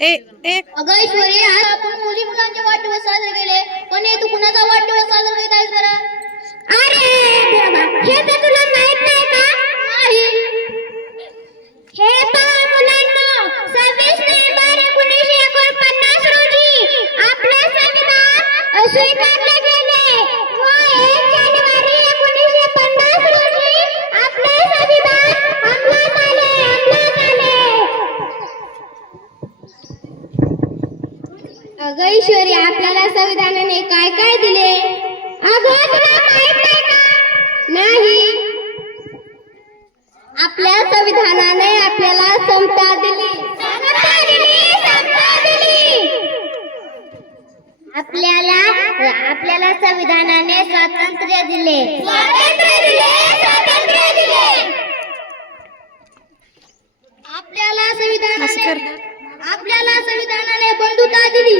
अगं ऐश्वर्या, आज आपण मुली मुलांचे वाढदिवस साजरे केले, पण तू कुणाचा वाढदिवस साजरा करीत आहेस बरं? अरे देवा, हे तर तुला माहित नाही का? नाही. हे पहा मुलांनो, 26 नोव्हेंबर 1949 रोजी आपले संविधान स्वीकारले गेले व 1 जानेवारी 1950 रोजी आपले संविधान अंमलात आले. अगं ईश्वरी, आपल्याला संविधानाने काय काय दिले? अगं तुला माहित नाही का? नाही. आपल्या संविधानाने आपल्याला समता दिली. आपल्याला संविधानाने स्वातंत्र्य दिले. आपल्याला संविधानाने बंधुता दिली.